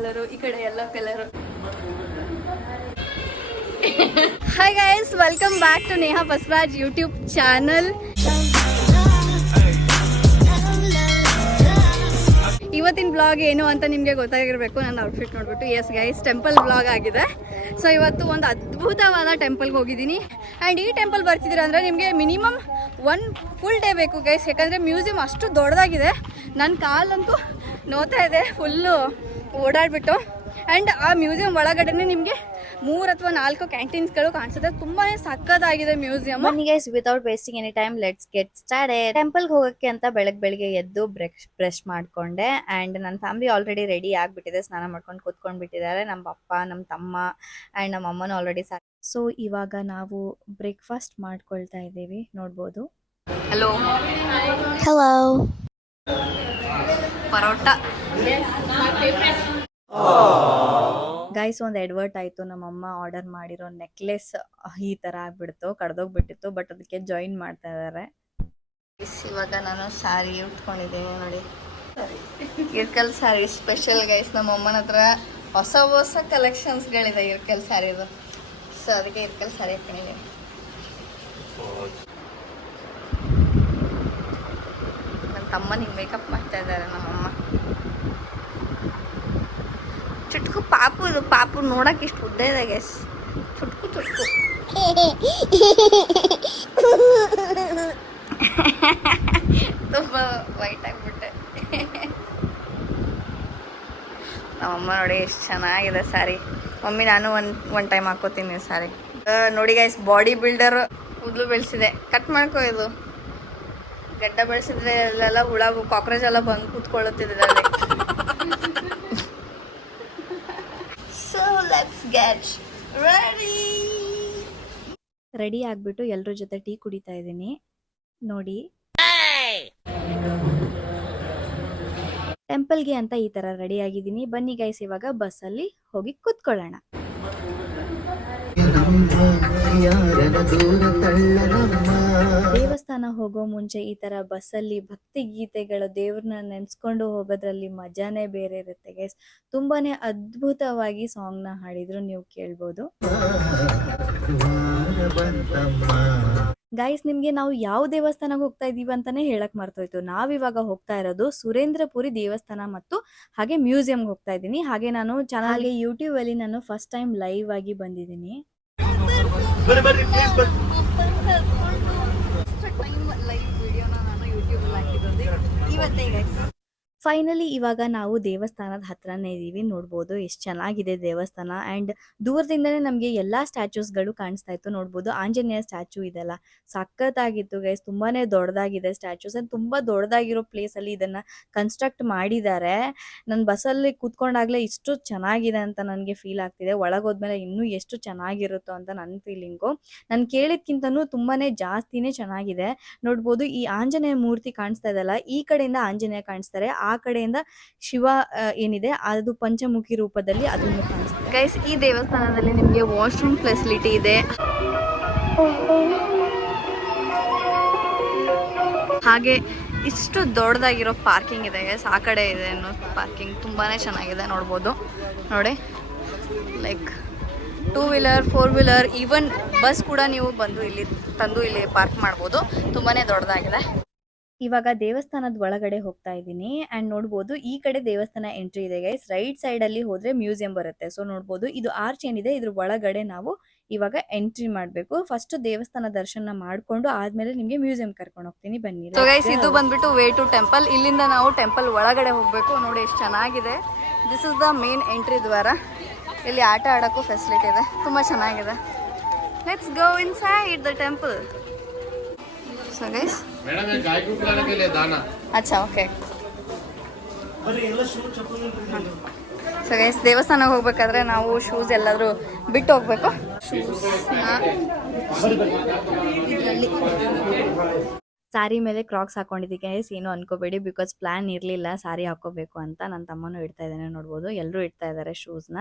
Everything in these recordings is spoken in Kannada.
ಕಲರು, ಈ ಕಡೆ ಎಲ್ಲೋ colour. Hi guys, welcome back to Neha Basavaraj YouTube channel. ಇವತ್ತಿನ ಬ್ಲಾಗ್ ಏನು ಅಂತ ನಿಮಗೆ ಗೊತ್ತಾಗಿರಬೇಕು. ನನ್ನ ಔಟ್ಫಿಟ್ ನೋಡ್ಬಿಟ್ಟು. ಎಸ್ ಗೈಸ್, ಟೆಂಪಲ್ ಬ್ಲಾಗ್ ಆಗಿದೆ. ಸೊ ಇವತ್ತು ಒಂದು ಅದ್ಭುತವಾದ ಟೆಂಪಲ್ಗೆ ಹೋಗಿದ್ದೀನಿ. ಆ್ಯಂಡ್ ಈ ಟೆಂಪಲ್ ಬರ್ತಿದ್ದೀರ ಅಂದರೆ ನಿಮಗೆ ಮಿನಿಮಮ್ 1 ಫುಲ್ ಡೇ ಬೇಕು ಗೈಸ್. ಯಾಕಂದರೆ ಮ್ಯೂಸಿಯಂ ಅಷ್ಟು ದೊಡ್ಡದಾಗಿದೆ. ನನ್ನ ಕಾಲಂತೂ ನೋತಾ ಇದೆ ಫುಲ್ಲು ಓಡಾಡಿಬಿಟ್ಟು. ಆ್ಯಂಡ್ ಆ ಮ್ಯೂಸಿಯಂ ಒಳಗಡೆ ನಿಮಗೆ 3 ಅಥವಾ 4 ಕ್ಯಾಂಟೀನ್ಸ್ಗಳು ಕಾಣಿಸುತ್ತೆ. ತುಂಬಾ ಸಕ್ಕತ್ತಾಗಿದೆ ಮ್ಯೂಸಿಯಂ. ಬನ್ನಿ guys, without wasting any time let's get started. ಟೆಂಪಲ್ಗೆ ಹೋಗೋಕ್ಕೆ ಅಂತ ಬೆಳಗ್ಗೆ ಎದ್ದು ಬ್ರಷ್ ಮಾಡ್ಕೊಂಡೆ. ಆ್ಯಂಡ್ ನನ್ನ ಫ್ಯಾಮಿಲಿ ಆಲ್ರೆಡಿ ರೆಡಿ ಆಗಿಬಿಟ್ಟಿದೆ, ಸ್ನಾನ ಮಾಡ್ಕೊಂಡು ಕೂತ್ಕೊಂಡು ಬಿಟ್ಟಿದ್ದಾರೆ. ನಮ್ಮ ಪಪ್ಪ, ನಮ್ಮ ತಮ್ಮ ಆ್ಯಂಡ್ ನಮ್ಮ ಅಮ್ಮನೂ ಆಲ್ರೆಡಿ ಸೊ ಇವಾಗ ನಾವು ಬ್ರೇಕ್ಫಾಸ್ಟ್ ಮಾಡ್ಕೊಳ್ತಾ ಇದ್ದೀವಿ, ನೋಡ್ಬೋದು. Hello hello, paratha. ಗೈಸ್, ಒಂದು ಎಡ್ವರ್ಟ್ ಆಯಿತು. ನಮ್ಮಮ್ಮ ಆರ್ಡರ್ ಮಾಡಿರೋ ನೆಕ್ಲೆಸ್ ಈ ಥರ ಆಗ್ಬಿಡ್ತು, ಕಡ್ದೋಗ್ಬಿಟ್ಟಿತ್ತು. ಬಟ್ ಅದಕ್ಕೆ ಜಾಯಿನ್ ಮಾಡ್ತಾ ಇದ್ದಾರೆ. ಇವಾಗ ನಾನು ಸ್ಯಾರಿ ಉಟ್ಕೊಂಡಿದ್ದೀನಿ ನೋಡಿ, ಇರ್ಕಲ್ ಸ್ಯಾರಿ ಸ್ಪೆಷಲ್ ಗೈಸ್. ನಮ್ಮ ಅಮ್ಮನ ಹತ್ರ ಹೊಸ ಕಲೆಕ್ಷನ್ಸ್ಗಳಿದೆ ಇರ್ಕಲ್ ಸ್ಯಾರಿದು. ಸೊ ಅದಕ್ಕೆ ಇರ್ಕಲ್ ಸ್ಯಾರಿ ಹಾಕೊಂಡಿದ್ದೀನಿ. ನನ್ನ ತಮ್ಮನಿಗೆ ಮೇಕಪ್ ಮಾಡ್ತಾ ಇದ್ದಾರೆ ನಮ್ಮಮ್ಮ. ಚುಟ್ಕು ಪಾಪು, ಇದು ಪಾಪು ನೋಡಕ್ಕೆ ಇಷ್ಟು ಉದ್ದ ಇದೆ ಗೈಸ್. ಚುಟ್ಕು ತುಂಬ ವೈಟ್ ಆಗಿಬಿಟ್ಟೆ. ನಮ್ಮಮ್ಮ ನೋಡಿ ಎಷ್ಟು ಚೆನ್ನಾಗಿದೆ ಸ್ಯಾರಿ. ಮಮ್ಮಿ, ನಾನು ಒನ್ ಟೈಮ್ ಹಾಕೋತೀನಿ ಸ್ಯಾರಿ. ನೋಡಿ ಗೈಸ್, ಬಾಡಿ ಬಿಲ್ಡರ್ ಕೂದಲು ಬೆಳೆಸಿದೆ. ಕಟ್ ಮಾಡ್ಕೋ. ಇದು ಗಡ್ಡ ಬೆಳೆಸಿದ್ರೆ ಅಲ್ಲೆಲ್ಲ ಹುಳ ಕಾಕ್ರೋಚ್ ಎಲ್ಲ ಬಂದು ಕೂತ್ಕೊಳ್ಳುತ್ತಿದೆ. ಸೊ ಲೆಟ್ಸ್ ಗೆಟ್ ರೆಡಿ ಆಗಿಬಿಟ್ಟು ಎಲ್ಲರ ಜೊತೆ ಟೀ ಕುಡಿತಾ ಇದ್ದೀನಿ ನೋಡಿ. ಟೆಂಪಲ್ಗೆ ಅಂತ ಈ ಥರ ರೆಡಿ ಆಗಿದ್ದೀನಿ. ಬನ್ನಿ ಗೈಸ್, ಇವಾಗ ಬಸ್ಸಲ್ಲಿ ಹೋಗಿ ಕೂತ್ಕೊಳ್ಳೋಣ. ದೇವಸ್ಥಾನ ಹೋಗೋ ಮುಂಚೆ ಈ ತರ ಬಸ್ಸಲ್ಲಿ ಭಕ್ತಿ ಗೀತೆಗಳು, ದೇವ್ರನ್ನ ನೆನ್ಸ್ಕೊಂಡು ಹೋಗೋದ್ರಲ್ಲಿ ಮಜಾನೇ ಬೇರೆ ಇರುತ್ತೆ ಗೈಸ್. ತುಂಬಾನೇ ಅದ್ಭುತವಾಗಿ ಸಾಂಗ್ ನ ಹಾಡಿದ್ರು, ನೀವು ಕೇಳ್ಬೋದು. ಗೈಸ್, ನಿಮ್ಗೆ ನಾವು ಯಾವ ದೇವಸ್ಥಾನಕ್ಕೆ ಹೋಗ್ತಾ ಇದೀವಿ ಅಂತಾನೆ ಹೇಳಕ್ ಮರ್ತೋಯ್ತು. ನಾವಿವಾಗ ಹೋಗ್ತಾ ಇರೋದು ಸುರೇಂದ್ರಪುರಿ ದೇವಸ್ಥಾನ ಮತ್ತು ಹಾಗೆ ಮ್ಯೂಸಿಯಂಗೆ ಹೋಗ್ತಾ ಇದ್ದೀನಿ. ಹಾಗೆ ನಾನು ಚಾನಲ್ಗೆ ಯೂಟ್ಯೂಬ್ ಅಲ್ಲಿ ನಾನು ಫಸ್ಟ್ ಟೈಮ್ ಲೈವ್ ಆಗಿ ಬಂದಿದ್ದೀನಿ. ಫೈನಲಿ ಇವಾಗ ನಾವು ದೇವಸ್ಥಾನದ ಹತ್ರನೇ ಇದೀವಿ, ನೋಡ್ಬೋದು ಎಷ್ಟು ಚೆನ್ನಾಗಿದೆ ದೇವಸ್ಥಾನ. ಅಂಡ್ ದೂರದಿಂದನೇ ನಮಗೆ ಎಲ್ಲಾ ಸ್ಟ್ಯಾಚೂಸ್ಗಳು ಕಾಣಿಸ್ತಾ ಇತ್ತು, ನೋಡ್ಬೋದು. ಆಂಜನೇಯ ಸ್ಟ್ಯಾಚು ಇದೆಲ್ಲ ಸಖತ್ತಾಗಿತ್ತು ಗೈಸ್, ತುಂಬಾನೇ ದೊಡ್ಡದಾಗಿದೆ ಸ್ಟ್ಯಾಚೂಸ್. ಅಂಡ್ ತುಂಬಾ ದೊಡ್ಡದಾಗಿರೋ ಪ್ಲೇಸ್ ಅಲ್ಲಿ ಇದನ್ನ ಕನ್ಸ್ಟ್ರಕ್ಟ್ ಮಾಡಿದ್ದಾರೆ. ನನ್ನ ಬಸ್ಸಲ್ಲಿ ಕೂತ್ಕೊಂಡಾಗ್ಲೇ ಇಷ್ಟು ಚೆನ್ನಾಗಿದೆ ಅಂತ ನನಗೆ ಫೀಲ್ ಆಗ್ತಿದೆ. ಒಳಗೋದ್ಮೇಲೆ ಇನ್ನೂ ಎಷ್ಟು ಚೆನ್ನಾಗಿರುತ್ತೋ ಅಂತ ನನ್ನ ಫೀಲಿಂಗು. ನಾನು ಕೇಳಿದ್ಕಿಂತನೂ ತುಂಬಾನೇ ಜಾಸ್ತಿನೇ ಚೆನ್ನಾಗಿದೆ. ನೋಡ್ಬೋದು, ಈ ಆಂಜನೇಯ ಮೂರ್ತಿ ಕಾಣಿಸ್ತಾ ಇದೆಲ್ಲ, ಈ ಕಡೆಯಿಂದ ಆಂಜನೇಯ ಕಾಣಿಸ್ತಾರೆ, ಆ ಕಡೆಯಿಂದ ಶಿವ ಏನಿದೆ ಅದು ಪಂಚಮುಖಿ ರೂಪದಲ್ಲಿ ಅದನ್ನು ಕಾಣಿಸ್ತಾರೆ. ಗೈಸ್, ಈ ದೇವಸ್ಥಾನದಲ್ಲಿ ನಿಮಗೆ ವಾಶ್ರೂಮ್ ಫೆಸಿಲಿಟಿ ಇದೆ. ಹಾಗೆ ಇಷ್ಟು ದೊಡ್ಡದಾಗಿರೋ ಪಾರ್ಕಿಂಗ್ ಇದೆ ಗೈಸ್. ಆ ಕಡೆ ಇದೆ ಅನ್ನೋ ಪಾರ್ಕಿಂಗ್ ತುಂಬಾನೇ ಚೆನ್ನಾಗಿದೆ, ನೋಡ್ಬೋದು. ನೋಡಿ, like 2 wheeler 4 wheeler even bus ಕೂಡ ನೀವು ಬಂದು ಇಲ್ಲಿ ತಂದು ಇಲ್ಲಿ ಪಾರ್ಕ್ ಮಾಡ್ಬೋದು. ತುಂಬಾನೇ ದೊಡ್ಡದಾಗಿದೆ. ಇವಾಗ ದೇವಸ್ಥಾನದ ಒಳಗಡೆ ಹೋಗ್ತಾ ಇದ್ದೀನಿ. ಅಂಡ್ ನೋಡ್ಬೋದು, ಈ ಕಡೆ ದೇವಸ್ಥಾನ ಎಂಟ್ರಿ ಇದೆ ಗೈಸ್. ರೈಟ್ ಸೈಡ್ ಅಲ್ಲಿ ಹೋದ್ರೆ ಮ್ಯೂಸಿಯಂ ಬರುತ್ತೆ. ಸೊ ನೋಡ್ಬೋದು, ಇದು ಆರ್ಚ್ ಏನಿದೆ ಇದ್ರ ಒಳಗಡೆ ನಾವು ಇವಾಗ ಎಂಟ್ರಿ ಮಾಡ್ಬೇಕು. ಫಸ್ಟ್ ದೇವಸ್ಥಾನ ದರ್ಶನ ಮಾಡ್ಕೊಂಡು ಆದ್ಮೇಲೆ ನಿಮ್ಗೆ ಮ್ಯೂಸಿಯಂ ಕರ್ಕೊಂಡು ಹೋಗ್ತೀನಿ, ಬನ್ನಿ. ಸೊ ಗೈಸ್, ಇದು ಬಂದ್ಬಿಟ್ಟು ವೇ ಟು ಟೆಂಪಲ್. ಇಲ್ಲಿಂದ ನಾವು ಟೆಂಪಲ್ ಒಳಗಡೆ ಹೋಗ್ಬೇಕು. ನೋಡಿ ಎಷ್ಟು ಚೆನ್ನಾಗಿದೆ. This is the main entry ದ್ವಾರ. ಇಲ್ಲಿ ಆಟ ಆಡೋಕ್ಕೂ ಫೆಸಿಲಿಟಿ ಇದೆ, ತುಂಬಾ ಚೆನ್ನಾಗಿದೆ. Let's go inside the temple. So guys, अच्छा ओके. ಸೊ ಗೈಸ್, ದೇವಸ್ಥಾನಕ್ಕೆ ಹೋಗ್ಬೇಕಾದ್ರೆ ನಾವು ಶೂಸ್ ಎಲ್ಲಾದ್ರೂ ಬಿಟ್ಟು ಹೋಗ್ಬೇಕು. ಶೂಸ್ನ ಇದರಲ್ಲಿ ಸಾರಿ ಮೇಲೆ ಕ್ರಾಕ್ಸ್ ಹಾಕೊಂಡಿದ್ದಕ್ಕೆ ಗೈಸ್ ಏನು ಅನ್ಕೋಬೇಡಿ, ಬಿಕಾಸ್ ಪ್ಲಾನ್ ಇರಲಿಲ್ಲ ಸಾರಿ ಹಾಕೋಬೇಕು ಅಂತ. ನನ್ನ ತಮ್ಮನೂ ಇಡ್ತಾ ಇದ್ದಾನೆ ನೋಡ್ಬೋದು, ಎಲ್ಲರೂ ಇಡ್ತಾ ಇದ್ದಾರೆ ಶೂಸ್ನ.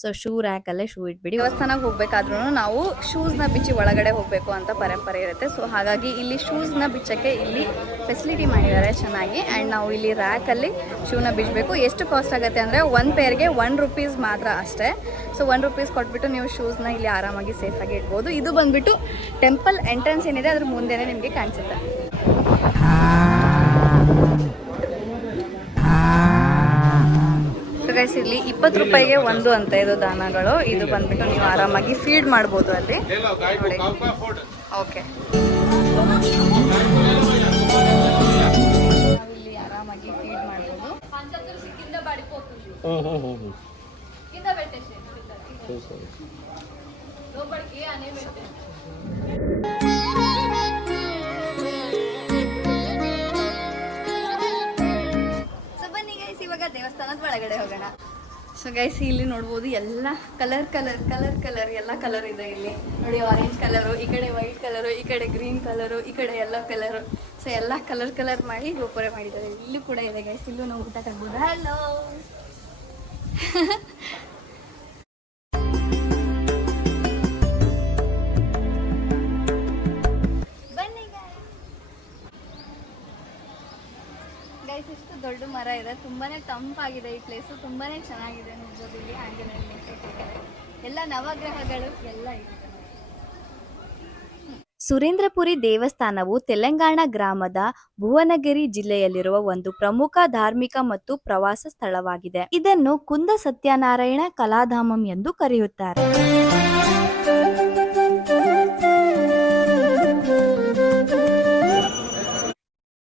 ಸೊ ಶೂ ರ್ಯಾಕಲ್ಲೇ ಶೂ ಇಟ್ಬಿಡಿ. ದೇವಸ್ಥಾನಕ್ಕೆ ಹೋಗ್ಬೇಕಾದ್ರೂ ನಾವು ಶೂಸ್ನ ಬಿಚ್ಚಿ ಒಳಗಡೆ ಹೋಗಬೇಕು ಅಂತ ಪರಂಪರೆ ಇರುತ್ತೆ. ಸೊ ಹಾಗಾಗಿ ಇಲ್ಲಿ ಶೂಸ್ನ ಬಿಚ್ಚಕ್ಕೆ ಇಲ್ಲಿ ಫೆಸಿಲಿಟಿ ಮಾಡಿದ್ದಾರೆ ಚೆನ್ನಾಗಿ. ಆ್ಯಂಡ್ ನಾವು ಇಲ್ಲಿ ರ್ಯಾಕಲ್ಲಿ ಶೂನ ಬಿಚ್ಚಬೇಕು. ಎಷ್ಟು ಕಾಸ್ಟ್ ಆಗುತ್ತೆ ಅಂದರೆ ಒಂದು ಪೇರ್ಗೆ ₹1 ಮಾತ್ರ ಅಷ್ಟೇ. ಸೊ ₹1 ಕೊಟ್ಬಿಟ್ಟು ನೀವು ಶೂಸ್ನ ಇಲ್ಲಿ ಆರಾಮಾಗಿ ಸೇಫಾಗಿ ಇಡ್ಬೋದು. ಇದು ಬಂದುಬಿಟ್ಟು ಟೆಂಪಲ್ ಎಂಟ್ರೆನ್ಸ್ ಏನಿದೆ ಅದ್ರ ಮುಂದೆನೇ ನಿಮಗೆ ಕಾಣಿಸುತ್ತೆ. ಗೈಸ್ ಇಲ್ಲಿ ₹20 ಒಂದು ಅಂತ ಇದು ದಾನಗಳು. ಇದು ಬಂದ್ಬಿಟ್ಟು ನೀವು ಆರಾಮಾಗಿ ಫೀಡ್ ಮಾಡ್ಬೋದು ಅಲ್ಲಿ. ಓಕೆ, ಇಲ್ಲಿ ಆರಾಮಾಗಿ ಫೀಡ್ ಮಾಡ್ಬೋದು. ಇವಾಗ ದೇವಸ್ಥಾನದ ಒಳಗಡೆ ಹೋಗೋಣ. ಸೊ ಗೈಸ್ ಇಲ್ಲಿ ನೋಡ್ಬೋದು ಎಲ್ಲ ಕಲರ್ ಎಲ್ಲ ಕಲರ್ ಇದೆ ಇಲ್ಲಿ ನೋಡಿ. ಆರೆಂಜ್ ಕಲರು, ಈ ಕಡೆ ವೈಟ್ ಕಲರು, ಈ ಕಡೆ ಗ್ರೀನ್ ಕಲರು, ಈ ಕಡೆ ಯೆಲ್ಲೋ ಕಲರು. ಸೊ ಎಲ್ಲ ಕಲರ್ ಮಾಡಿ ಗೋಪುರ ಮಾಡಿದ್ದಾರೆ. ಇಲ್ಲೂ ಕೂಡ ಇದೆ ಗೈಸ್, ಇಲ್ಲೂ ನಾವು ಊಟ ತಗ್ಬೋದು. ಹಲೋ ಇಷ್ಟು ದೊಡ್ಡ ಮರ ಇದೆ, ತುಂಬಾನೇ ತಂಪಾಗಿದೆ. ಈ ಪ್ಲೇಸು ತುಂಬಾನೇ ಚೆನ್ನಾಗಿದೆ ನೋಡ್ಬೋದು. ಇಲ್ಲಿ ಆಂಜನೇಯ ಇಟ್ಟಿದ್ದಾರೆ, ಎಲ್ಲ ನವಗ್ರಹಗಳು ಎಲ್ಲ ಇದೆ. ಸುರೇಂದ್ರಪುರಿ ದೇವಸ್ಥಾನವು ತೆಲಂಗಾಣ ಗ್ರಾಮದ ಭುವನಗಿರಿ ಜಿಲ್ಲೆಯಲ್ಲಿರುವ ಒಂದು ಪ್ರಮುಖ ಧಾರ್ಮಿಕ ಮತ್ತು ಪ್ರವಾಸ ಸ್ಥಳವಾಗಿದೆ. ಇದನ್ನು ಕುಂದ ಸತ್ಯನಾರಾಯಣ ಕಲಾಧಾಮಂ ಎಂದು ಕರೆಯುತ್ತಾರೆ.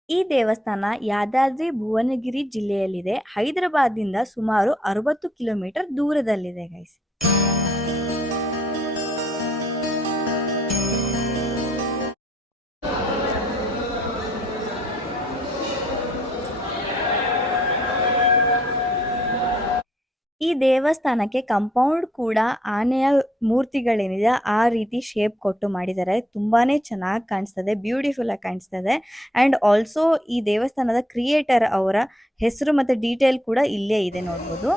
ಈ ದೇವಸ್ಥಾನ ಯಾದಾದ್ರಿ ಭುವನಗಿರಿ ಜಿಲ್ಲೆಯಲ್ಲಿದೆ. ಹೈದರಾಬಾದ್ನಿಂದ ಸುಮಾರು 60 ಕಿಲೋಮೀಟರ್ ದೂರದಲ್ಲಿದೆ ಗೈಸ್. ಈ ದೇವಸ್ಥಾನಕ್ಕೆ ಕಾಂಪೌಂಡ್ ಕೂಡ ಆನೆಯ ಮೂರ್ತಿಗಳೇನಿದೆ ಆ ರೀತಿ ಶೇಪ್ ಕೊಟ್ಟು ಮಾಡಿದ್ದಾರೆ. ತುಂಬಾನೇ ಚೆನ್ನಾಗಿ ಕಾಣಿಸ್ತದೆ, ಬ್ಯೂಟಿಫುಲ್ ಆಗಿ ಕಾಣಿಸ್ತದೆ. ಅಂಡ್ ಆಲ್ಸೋ ಈ ದೇವಸ್ಥಾನದ ಕ್ರಿಯೇಟರ್ ಅವರ ಹೆಸರು ಮತ್ತೆ ಡೀಟೇಲ್ ಕೂಡ ಇಲ್ಲೇ ಇದೆ ನೋಡ್ಬೋದು.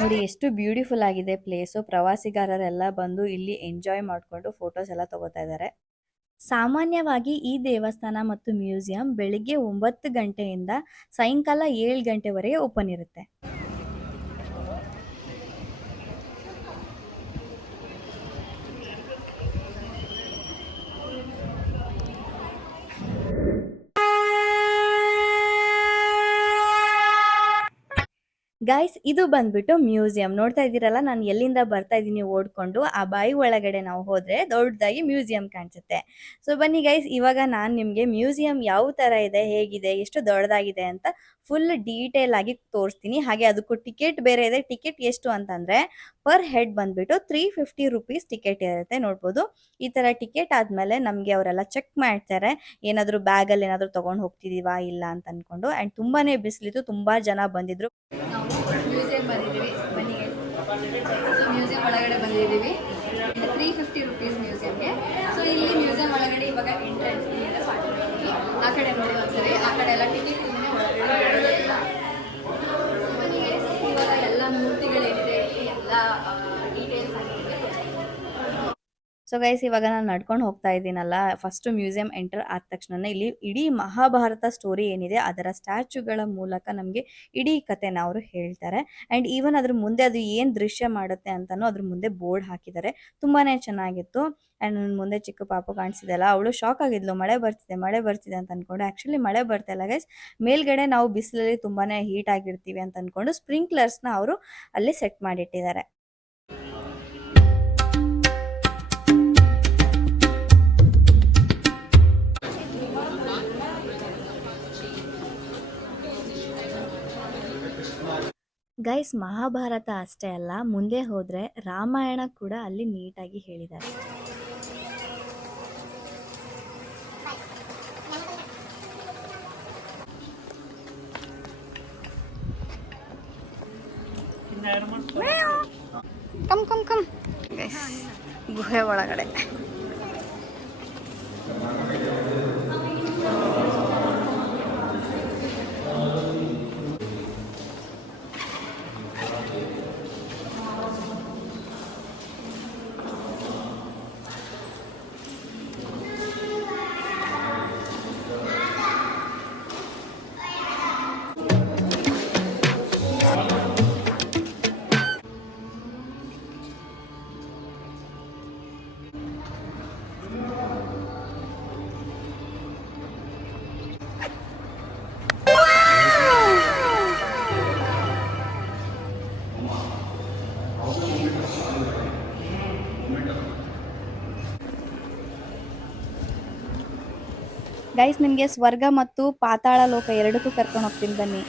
ನೋಡಿ ಎಷ್ಟು ಬ್ಯೂಟಿಫುಲ್ ಆಗಿದೆ ಪ್ಲೇಸು. ಪ್ರವಾಸಿಗಾರರೆಲ್ಲ ಬಂದು ಇಲ್ಲಿ ಎಂಜಾಯ್ ಮಾಡಿಕೊಂಡು ಫೋಟೋಸ್ ಎಲ್ಲ ತಗೋತಾ ಇದ್ದಾರೆ. ಸಾಮಾನ್ಯವಾಗಿ ಈ ದೇವಸ್ಥಾನ ಮತ್ತು ಮ್ಯೂಸಿಯಂ ಬೆಳಿಗ್ಗೆ 9 ಗಂಟೆಯಿಂದ ಸಾಯಂಕಾಲ 7 ಗಂಟೆವರೆಗೆ ಓಪನ್ ಇರುತ್ತೆ. ಗೈಸ್ ಇದು ಬಂದ್ಬಿಟ್ಟು ಮ್ಯೂಸಿಯಂ. ನೋಡ್ತಾ ಇದ್ದೀರಲ್ಲ, ನಾನು ಎಲ್ಲಿಂದ ಬರ್ತಾ ಇದ್ದೀನಿ ಓಡ್ಕೊಂಡು. ಆ ಬಾಯಿ ಒಳಗಡೆ ನಾವು ಹೋದ್ರೆ ದೊಡ್ಡದಾಗಿ ಮ್ಯೂಸಿಯಂ ಕಾಣಿಸುತ್ತೆ. ಸೊ ಬನ್ನಿ ಗೈಸ್, ಇವಾಗ ನಾನು ನಿಮಗೆ ಮ್ಯೂಸಿಯಂ ಯಾವ ತರ ಇದೆ, ಹೇಗಿದೆ, ಎಷ್ಟು ದೊಡ್ಡದಾಗಿದೆ ಅಂತ ಫುಲ್ ಡೀಟೇಲ್ ಆಗಿ ತೋರಿಸ್ತೀನಿ. ಹಾಗೆ ಅದಕ್ಕೂ ಟಿಕೆಟ್ ಬೇರೆ ಇದೆ. ಟಿಕೆಟ್ ಎಷ್ಟು ಅಂತಂದ್ರೆ ಪರ್ ಹೆಡ್ ಬಂದ್ಬಿಟ್ಟು ₹350 ಟಿಕೆಟ್ ಇರುತ್ತೆ. ನೋಡ್ಬೋದು, ಈ ತರ ಟಿಕೆಟ್ ಆದ್ಮೇಲೆ ನಮ್ಗೆ ಅವರೆಲ್ಲ ಚೆಕ್ ಮಾಡ್ತಾರೆ, ಏನಾದ್ರು ಬ್ಯಾಗ್ ಅಲ್ಲಿ ಏನಾದ್ರು ತಗೊಂಡು ಹೋಗ್ತಿದೀವಾ ಇಲ್ಲ ಅಂತ ಅನ್ಕೊಂಡು. ಅಂಡ್ ತುಂಬಾನೇ ಬಿಸಿಲಿತ್ತು, ತುಂಬಾ ಜನ ಬಂದಿದ್ರು. ಮ್ಯೂಸಿಯಂ ಬಂದಿದ್ದೀವಿ, ಬನ್ನಿ ಗೈಸ್. ಸೊ ಮ್ಯೂಸಿಯಂ ಒಳಗಡೆ ಬಂದಿದ್ದೀವಿ. ₹350 ಮ್ಯೂಸಿಯಂಗೆ. ಸೊ ಇಲ್ಲಿ ಮ್ಯೂಸಿಯಂ ಒಳಗಡೆ ಇವಾಗ ಎಂಟ್ರೆನ್ಸ್ ಇಲ್ಲಿಂದ ಸ್ಟಾರ್ಟ್ ಮಾಡ್ತೀವಿ. ಆ ಕಡೆ ನೋಡಿ ಒಂದ್ಸರಿ, ಆ ಕಡೆ ಎಲ್ಲ ಟಿಕೆಟ್ ಇಲ್ಲೇ ಒಳಗಡೆ ಇಲ್ಲ. ಬನ್ನಿ ಗೈಸ್, ಇವಾಗ ಎಲ್ಲ ಮೂರ್ತಿಗಳೇನಿದೆ ಎಲ್ಲ ಡೀಟೇಲ್ಸ್ ಆಗಿದೆ. ಸೊ ಗೈಸ್ ಇವಾಗ ನಾನು ನಡ್ಕೊಂಡು ಹೋಗ್ತಾ ಇದ್ದೀನಲ್ಲ, ಫಸ್ಟ್ ಮ್ಯೂಸಿಯಂ ಎಂಟರ್ ಆದ ತಕ್ಷಣ ಇಲ್ಲಿ ಇಡೀ ಮಹಾಭಾರತ ಸ್ಟೋರಿ ಏನಿದೆ ಅದರ ಸ್ಟ್ಯಾಚ್ಯೂಗಳ ಮೂಲಕ ನಮಗೆ ಇಡೀ ಕಥೆನ ಅವರು ಹೇಳ್ತಾರೆ. ಆ್ಯಂಡ್ ಈವನ್ ಅದ್ರ ಮುಂದೆ ಅದು ಏನು ದೃಶ್ಯ ಮಾಡುತ್ತೆ ಅಂತಲೂ ಅದ್ರ ಮುಂದೆ ಬೋರ್ಡ್ ಹಾಕಿದ್ದಾರೆ. ತುಂಬಾ ಚೆನ್ನಾಗಿತ್ತು. ಆ್ಯಂಡ್ ನನ್ನ ಮುಂದೆ ಚಿಕ್ಕ ಪಾಪು ಕಾಣಿಸಿದೆಲ್ಲ, ಅವಳು ಶಾಕ್ ಆಗಿದ್ಲು, ಮಳೆ ಬರ್ತಿದೆ ಅಂತ ಅಂದ್ಕೊಂಡು. ಆ್ಯಕ್ಚುಲಿ ಮಳೆ ಬರ್ತಾ ಇಲ್ಲ ಗೈಸ್, ಮೇಲ್ಗಡೆ ನಾವು ಬಿಸಿಲಲ್ಲಿ ತುಂಬಾ ಹೀಟ್ ಆಗಿರ್ತೀವಿ ಅಂತ ಅಂದ್ಕೊಂಡು ಸ್ಪ್ರಿಂಕ್ಲರ್ಸ್ನ ಅವರು ಅಲ್ಲಿ ಸೆಟ್ ಮಾಡಿಟ್ಟಿದ್ದಾರೆ. ಗೈಸ್ ಮಹಾಭಾರತ ಅಷ್ಟೇ ಅಲ್ಲ, ಮುಂದೆ ಹೋದ್ರೆ ರಾಮಾಯಣ ಕೂಡ ಅಲ್ಲಿ ನೀಟಾಗಿ ಹೇಳಿದ್ದಾರೆ. ಕಮ್ ಕಮ್ ಕಮ್ ಗೈಸ್, ಗುಹೆ ಒಳಗಡೆ ಗೈಸ್, ನಿಮಗೆ ಸ್ವರ್ಗ ಮತ್ತು ಪಾತಾಳ ಲೋಕ ಎರಡಕ್ಕೂ ಕರ್ಕೊಂಡು ಹೋಗ್ತೀನಿ ಬನ್ನಿ.